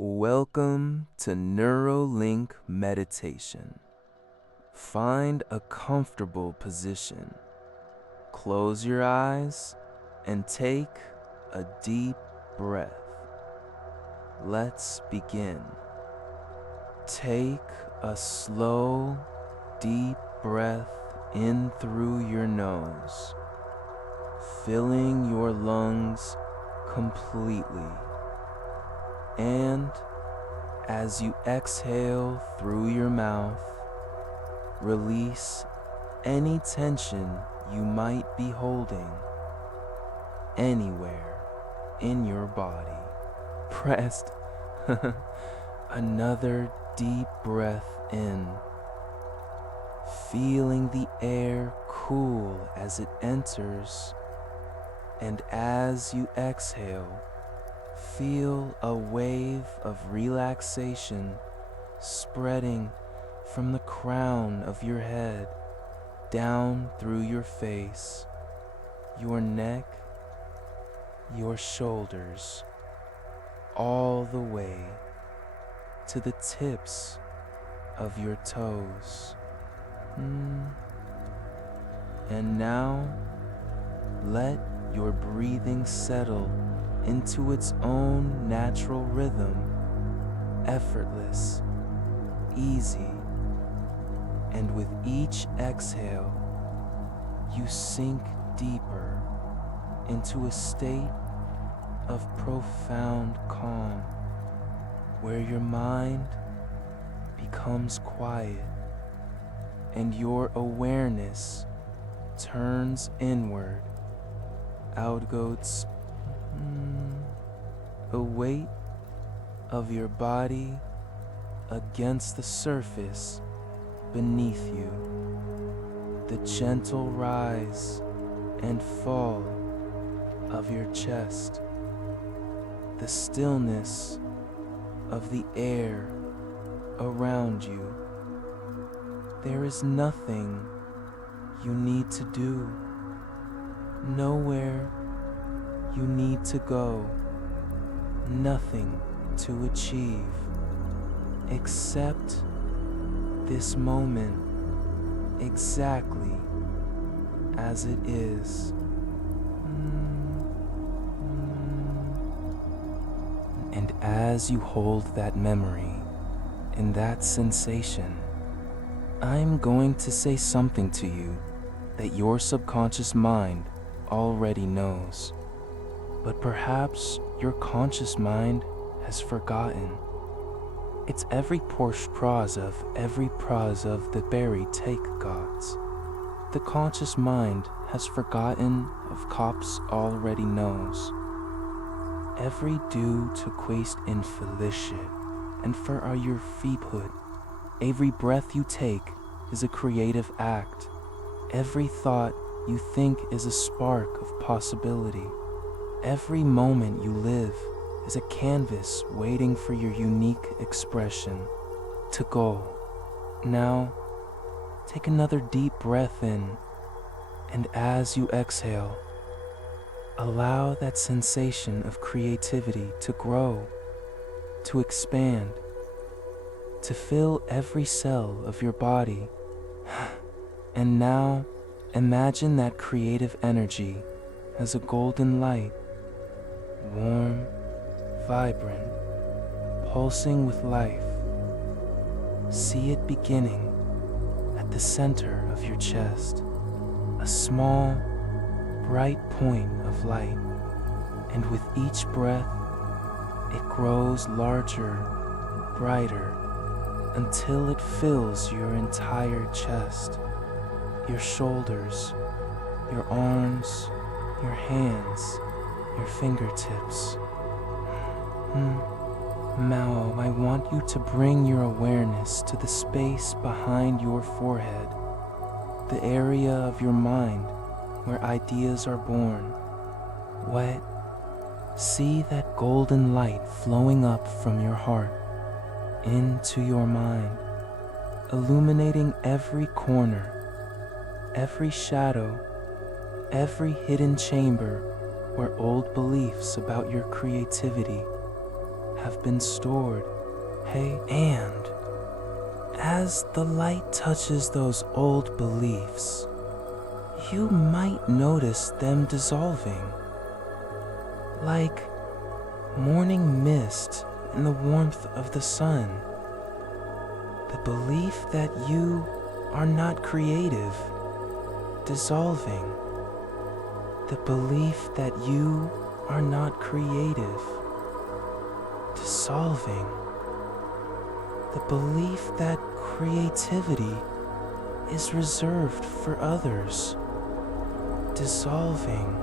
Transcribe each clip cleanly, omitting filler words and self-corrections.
Welcome to Neurolink Meditation. Find a comfortable position. Close your eyes and take a deep breath. Let's begin. Take a slow, deep breath in through your nose, filling your lungs completely. And as you exhale through your mouth, release any tension you might be holding anywhere in your body. Press another deep breath in, feeling the air cool as it enters, and as you exhale, feel a wave of relaxation spreading from the crown of your head down through your face, your neck, your shoulders, all the way to the tips of your toes. And now, let your breathing settle into its own natural rhythm, effortless, easy, and with each exhale, you sink deeper into a state of profound calm, where your mind becomes quiet and your awareness turns inward. Out goes the weight of your body against the surface beneath you, the gentle rise and fall of your chest, the stillness of the air around you. There is nothing you need to do, nowhere you need to go, nothing to achieve, except this moment exactly as it is. And as you hold that memory and that sensation, I'm going to say something to you that your subconscious mind already knows, but perhaps your conscious mind has forgotten. It's every Porsche pros of every pros of the berry take gods. The conscious mind has forgotten of cops already knows. Every do to quaste in felicia, and for are your feet put. Every breath you take is a creative act. Every thought you think is a spark of possibility. Every moment you live is a canvas waiting for your unique expression to go. Now, take another deep breath in, and as you exhale, allow that sensation of creativity to grow, to expand, to fill every cell of your body. And now, imagine that creative energy as a golden light, warm, vibrant, pulsing with life. See it beginning at the center of your chest, a small, bright point of light, and with each breath, it grows larger, brighter, until it fills your entire chest, your shoulders, your arms, your hands, your fingertips. Now I want you to bring your awareness to the space behind your forehead, the area of your mind where ideas are born. Wet, see that golden light flowing up from your heart into your mind, illuminating every corner, every shadow, every hidden chamber where old beliefs about your creativity have been stored. Hey, and as the light touches those old beliefs, you might notice them dissolving, like morning mist in the warmth of the sun. The belief that you are not creative, dissolving. The belief that you are not creative, dissolving. The belief that creativity is reserved for others, dissolving.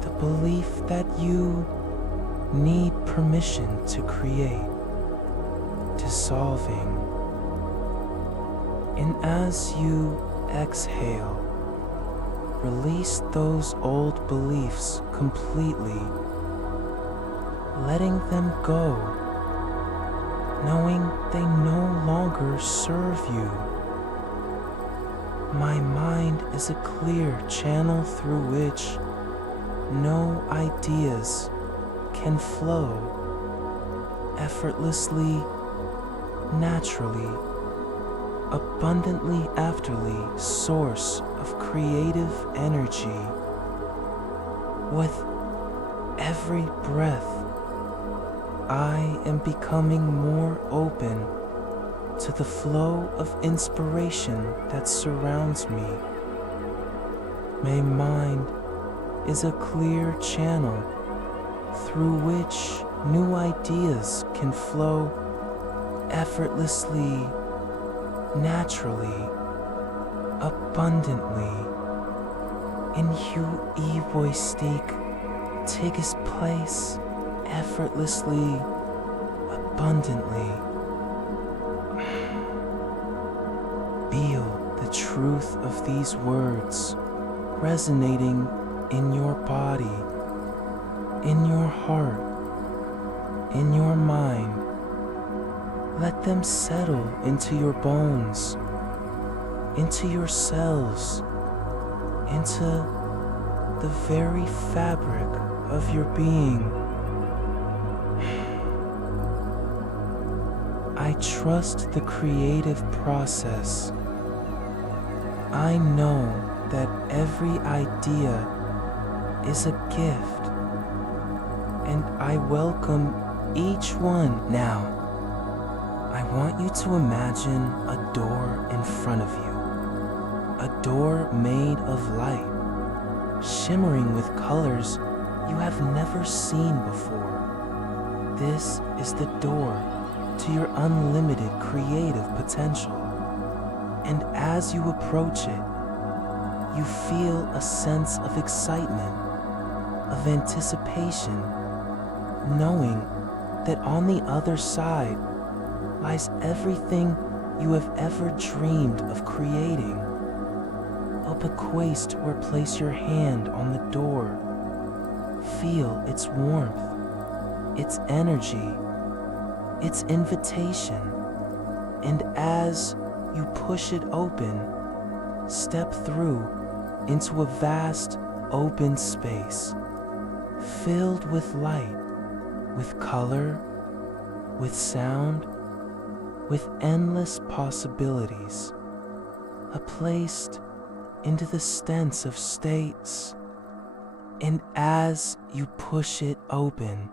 The belief that you need permission to create, dissolving. And as you exhale, release those old beliefs completely, letting them go, knowing they no longer serve you. My mind is a clear channel through which no ideas can flow effortlessly, naturally, abundantly afterly source of creative energy. With every breath, I am becoming more open to the flow of inspiration that surrounds me. My mind is a clear channel through which new ideas can flow effortlessly, naturally, abundantly. Neurolingüistic takes place effortlessly, abundantly. Feel the truth of these words resonating in your body, in your heart, in your mind. Let them settle into your bones, into your cells, into the very fabric of your being. I trust the creative process. I know that every idea is a gift, and I welcome each one. Now, I want you to imagine a door in front of you, a door made of light, shimmering with colors you have never seen before. This is the door to your unlimited creative potential. And as you approach it, you feel a sense of excitement, of anticipation, knowing that on the other side lies everything you have ever dreamed of creating. Up a quest or place your hand on the door. Feel its warmth, its energy, its invitation. And as you push it open, step through into a vast open space, filled with light, with color, with sound, with endless possibilities, a place into the sense of states. And as you push it open,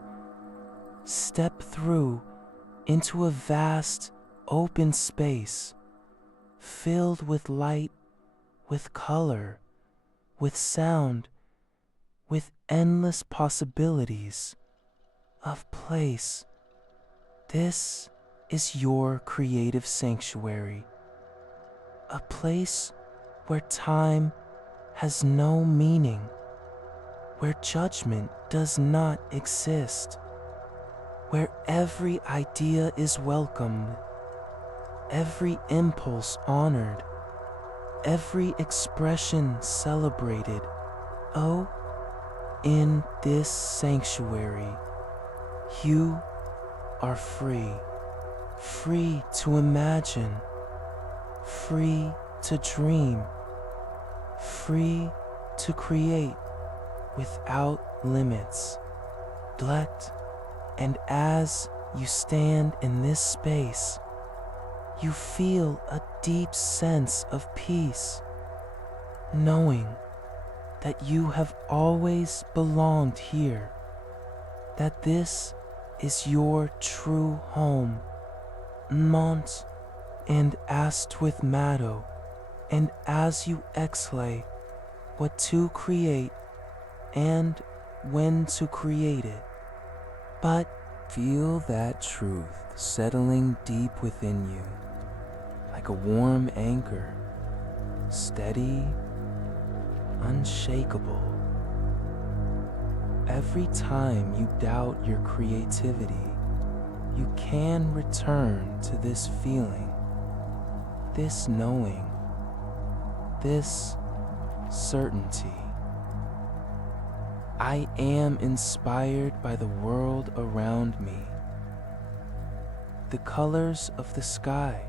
step through into a vast open space, filled with light, with color, with sound, with endless possibilities of place. This is your creative sanctuary, a place where time has no meaning, where judgment does not exist, where every idea is welcomed, every impulse honored, every expression celebrated. Oh, in this sanctuary, you are free, free to imagine, free to dream, free to create without limits. Let And as you stand in this space, you feel a deep sense of peace, knowing that you have always belonged here, that this is your true home, Mont and Astwith Meadow. And as you exhale what to create and when to create it, but feel that truth settling deep within you, like a warm anchor, steady, unshakable. Every time you doubt your creativity, you can return to this feeling, this knowing, this certainty. I am inspired by the world around me. The colors of the sky,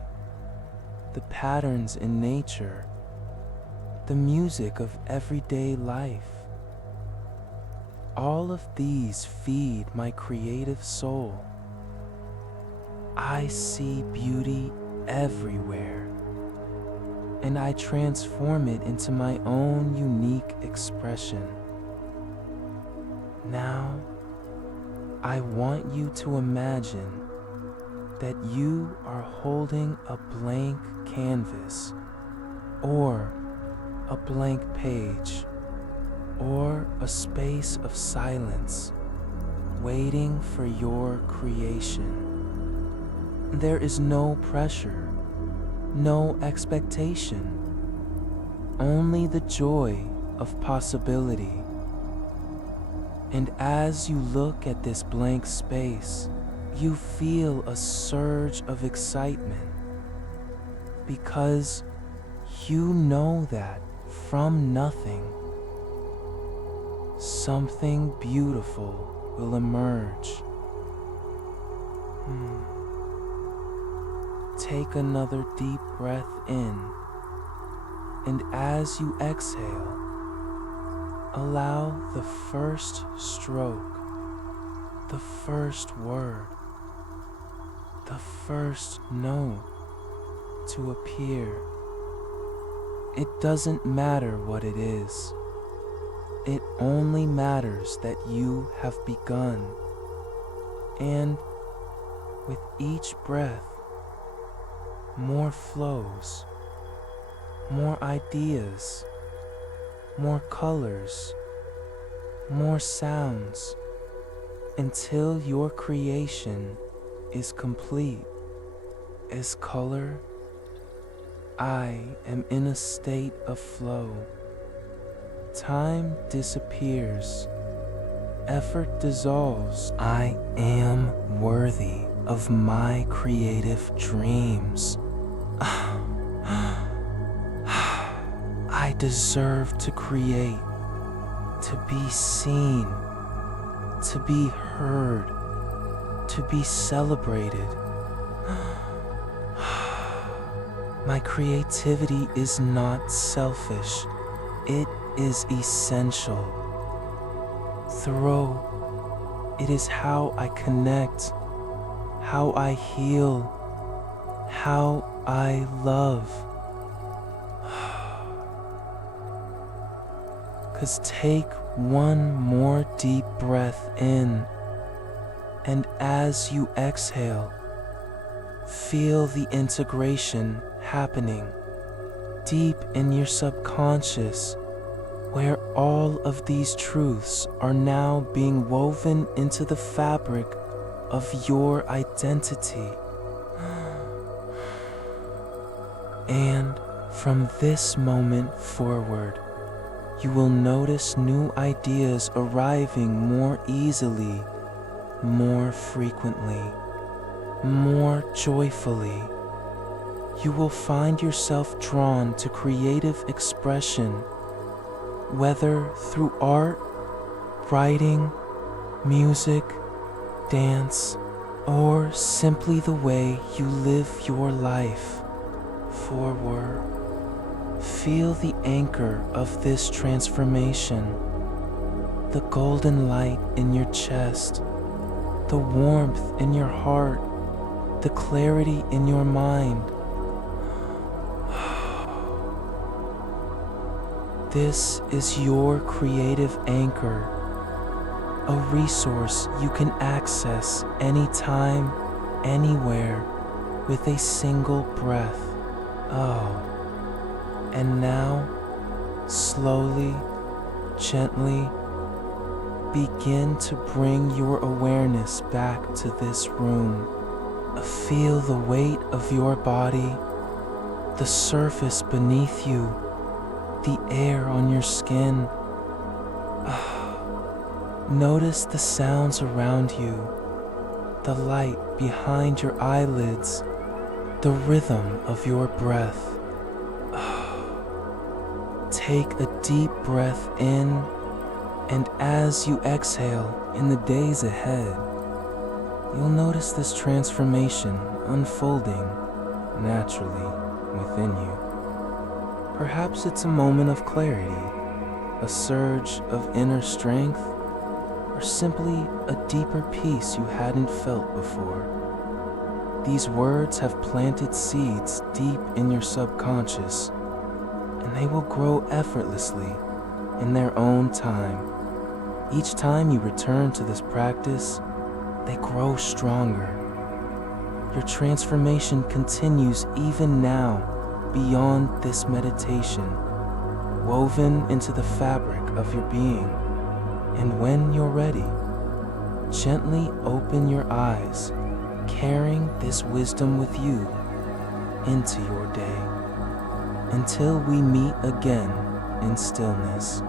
the patterns in nature, the music of everyday life. All of these feed my creative soul. I see beauty everywhere, and I transform it into my own unique expression. Now, I want you to imagine that you are holding a blank canvas, or a blank page, or a space of silence, waiting for your creation. There is no pressure, no expectation, only the joy of possibility. And as you look at this blank space, you feel a surge of excitement, because you know that from nothing, something beautiful will emerge. Take another deep breath in, and as you exhale, allow the first stroke, the first word, the first note to appear. It doesn't matter what it is. It only matters that you have begun. And with each breath, more flows, more ideas, more colors, more sounds, until your creation is complete. As color, I am in a state of flow. Time disappears. Effort dissolves. I am worthy of my creative dreams. I deserve to create, to be seen, to be heard, to be celebrated. My creativity is not selfish. It is essential. Through it is how I connect, how I heal, how I love. 'Cause take one more deep breath in, and as you exhale, feel the integration happening deep in your subconscious, where all of these truths are now being woven into the fabric of your identity. And from this moment forward, you will notice new ideas arriving more easily, more frequently, more joyfully. You will find yourself drawn to creative expression, whether through art, writing, music, dance, or simply the way you live your life. Forward. Feel the anchor of this transformation, the golden light in your chest, the warmth in your heart, the clarity in your mind. This is your creative anchor, a resource you can access anytime, anywhere, with a single breath. And now, slowly, gently, begin to bring your awareness back to this room. Feel the weight of your body, the surface beneath you, the air on your skin. Notice the sounds around you, the light behind your eyelids, the rhythm of your breath. Take a deep breath in, and as you exhale in the days ahead, you'll notice this transformation unfolding naturally within you. Perhaps it's a moment of clarity, a surge of inner strength, or simply a deeper peace you hadn't felt before. These words have planted seeds deep in your subconscious, and they will grow effortlessly in their own time. Each time you return to this practice, they grow stronger. Your transformation continues even now beyond this meditation, woven into the fabric of your being. And when you're ready, gently open your eyes, carrying this wisdom with you into your day. Until we meet again in stillness.